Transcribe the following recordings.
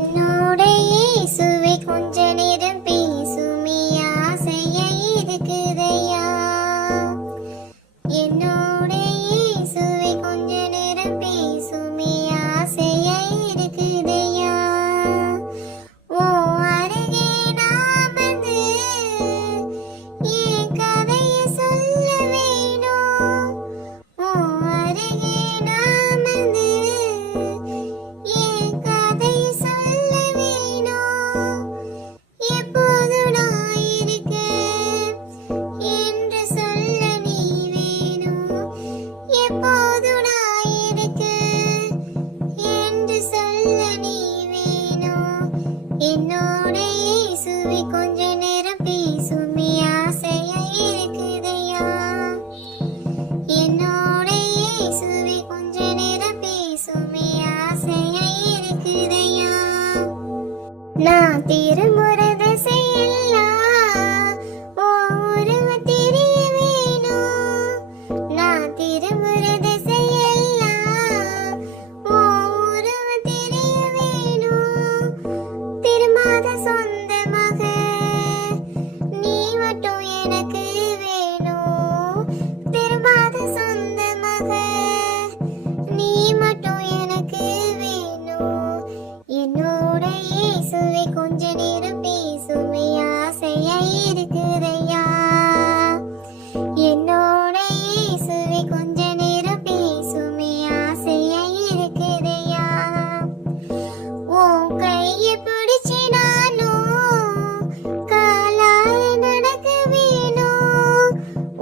என்னோட இயேசுவே கொஞ்ச நேரம் பேசுமே ஆசையா இருக்குதையா. என்னோட இயேசுவே கொஞ்ச நேரம் பேசுமே ஆசையா இருக்குதையா. ஓ அருகே நான் வந்து என் கதையை சொல்ல வேணும். ஓ அருகே நான் வந்து என் கதையை சொல்ல வேணும். எப்போது நான் இருக்க என்று சொல்ல நீ வேணும். எப்போது நான் இருக்க என்று சொல்ல நீ வேணும். என்னோட இயேசுவே கொஞ்ச நேரம் பேசுமே ஆசையா இருக்குதையா. என்னோட இயேசுவே கொஞ்ச நேரம் பேசுமே ஆசையா இருக்குதையா. நான் திரும்புற திசையெல்லாம் உன் உருவம் தெரிய வேணும். நான் திரும்புற திசையெல்லாம் உன் உருவம் தெரிய வேணும். திரும்பாத சொந்தமாக நீ மட்டும் எனக்கு வேணும். திரும்பாத சொந்தமாக நீ மட்டும் எனக்கு வேணும். என்னோட இயேசுவே கொஞ்ச நேரம் பேசுமே ஆசையா இருக்குதையா. என்னோட இயேசுவே கொஞ்ச நேரம் பேசுமே ஆசையா இருக்குதையா. உன் கையை பிடிச்சு நானும் காலால நடக்க வேணும்.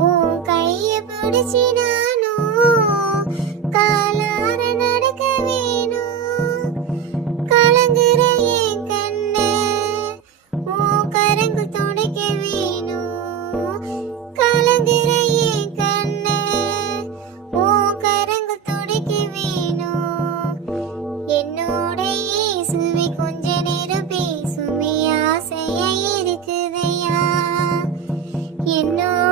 உன் கையை பிடிச்சு நானும் காலால நடக்க வேணும். கலங்குற என் கண்ணை உன் கரங்கள் துடைக்க வேணும். கலங்குற என் கண்ணை உன் கரங்கள் துடைக்க வேணும். என்னோட இயேசுவே கொஞ்ச நேரம் பேசுமே ஆசையா இருக்குதையா. என்னோட